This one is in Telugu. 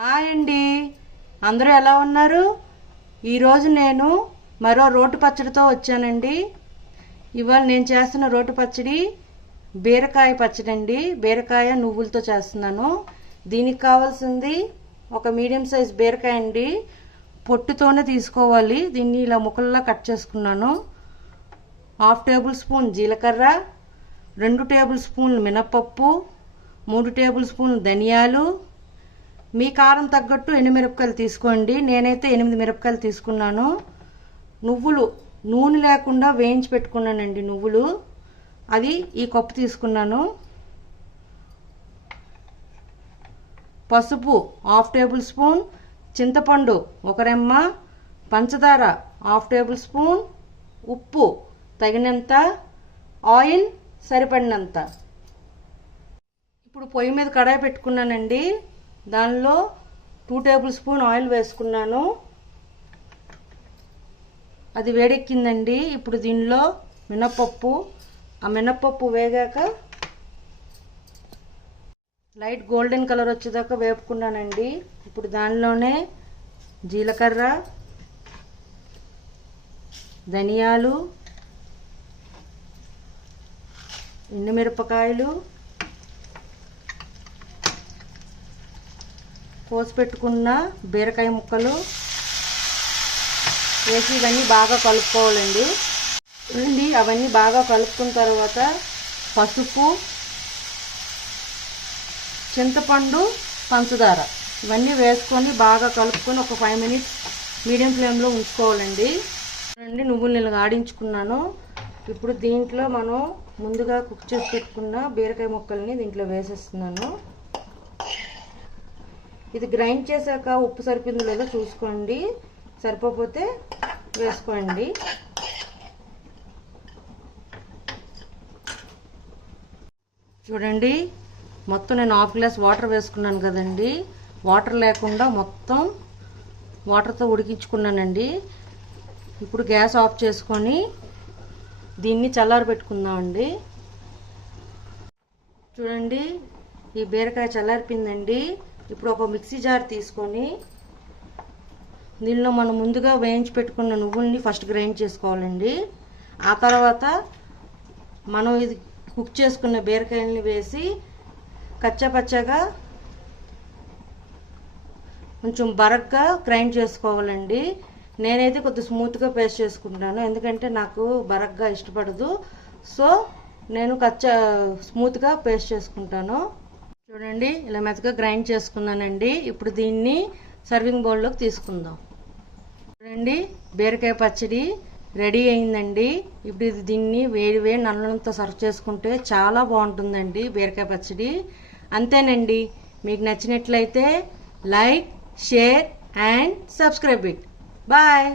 హాయ్ అండి, అందరూ ఎలా ఉన్నారు? ఈరోజు నేను మరో రోటి పచ్చడితో వచ్చానండి. ఇవాళ నేను చేస్తున్న రోటి పచ్చడి బీరకాయ పచ్చడి అండి. బీరకాయ నువ్వులతో చేస్తున్నాను. దీనికి కావాల్సింది ఒక మీడియం సైజ్ బీరకాయ అండి. పొట్టుతోనే తీసుకోవాలి. దీన్ని ఇలా ముక్కల్లా కట్ చేసుకున్నాను. 1/2 టేబుల్ స్పూన్ జీలకర్ర, 2 టేబుల్ స్పూన్లు మినపప్పు, 3 టేబుల్ స్పూన్లు ధనియాలు, మీ కారం తగ్గట్టు ఎండుమిరపకాయలు తీసుకోండి. నేనైతే 8 మిరపకాయలు తీసుకున్నాను. నువ్వులు నూనె లేకుండా వేయించి పెట్టుకున్నానండి. నువ్వులు అవి ఈ కప్పు తీసుకున్నాను. పసుపు 1/2 టేబుల్ స్పూన్, చింతపండు 1 రెమ్మ, పంచదార 1/2 టేబుల్ స్పూన్, ఉప్పు తగినంత, ఆయిల్ సరిపడినంత. ఇప్పుడు పొయ్యి మీద కడాయి పెట్టుకున్నానండి. దానిలో 2 టేబుల్ స్పూన్ ఆయిల్ వేసుకున్నాను. అది వేడెక్కిందండి. ఇప్పుడు దీనిలో మినపప్పు, ఆ మినపప్పు వేగాక లైట్ గోల్డెన్ కలర్ వచ్చేదాకా వేపుకున్నానండి. ఇప్పుడు దానిలోనే జీలకర్ర, ధనియాలు, ఎండుమిరపకాయలు, కోసి పెట్టుకున్న బీరకాయ ముక్కలు వేసి ఇవన్నీ బాగా కలుపుకోవాలండి. అవన్నీ బాగా కలుపుకున్న తర్వాత పసుపు, చింతపండు, పంచదార ఇవన్నీ వేసుకొని బాగా కలుపుకొని ఒక 5 మినిట్స్ మీడియం ఫ్లేమ్లో ఉంచుకోవాలండి. నువ్వులు నేను ఆడించుకున్నాను. ఇప్పుడు దీంట్లో మనం ముందుగా కుక్ చేసి పెట్టుకున్న బీరకాయ ముక్కల్ని దీంట్లో వేసేస్తున్నాను. ఇది గ్రైండ్ చేశాక ఉప్పు సరిపోయిందో లేదో చూసుకోండి. సరిపోతే వేసుకోండి. చూడండి, మొత్తం నేను 1/2 గ్లాస్ వాటర్ వేసుకున్నాను కదండి. వాటర్ లేకుండా మొత్తం వాటర్తో ఉడికించుకున్నానండి. ఇప్పుడు గ్యాస్ ఆఫ్ చేసుకొని దీన్ని చల్లారి పెట్టుకుందామండి. చూడండి, ఈ బీరకాయ చల్లారిపోయిందండి. ఇప్పుడు ఒక మిక్సీ జార్ తీసుకొని దీనిలో మనం ముందుగా వేయించి పెట్టుకున్న నువ్వుల్ని ఫస్ట్ గ్రైండ్ చేసుకోవాలండి. ఆ తర్వాత మనం ఇది కుక్ చేసుకున్న బీరకాయల్ని వేసి కచ్చాపచ్చాగా కొంచెం బరగ్గా గ్రైండ్ చేసుకోవాలండి. నేనైతే కొద్దిగా స్మూత్గా పేస్ట్ చేసుకుంటాను, ఎందుకంటే నాకు బరగ్గా ఇష్టపడదు. సో నేను స్మూత్గా పేస్ట్ చేసుకుంటాను. చూడండి, ఇలా మెత్తగా గ్రైండ్ చేసుకున్నానండి. ఇప్పుడు దీన్ని సర్వింగ్ బౌల్లోకి తీసుకుందాం. చూడండి, బీరకాయ పచ్చడి రెడీ అయిందండి. ఇప్పుడు దీన్ని వేడి వేడి అన్నంతో సర్వ్ చేసుకుంటే చాలా బాగుంటుందండి బీరకాయ పచ్చడి. అంతేనండి. మీకు నచ్చినట్లయితే like, share and subscribe it. Bye.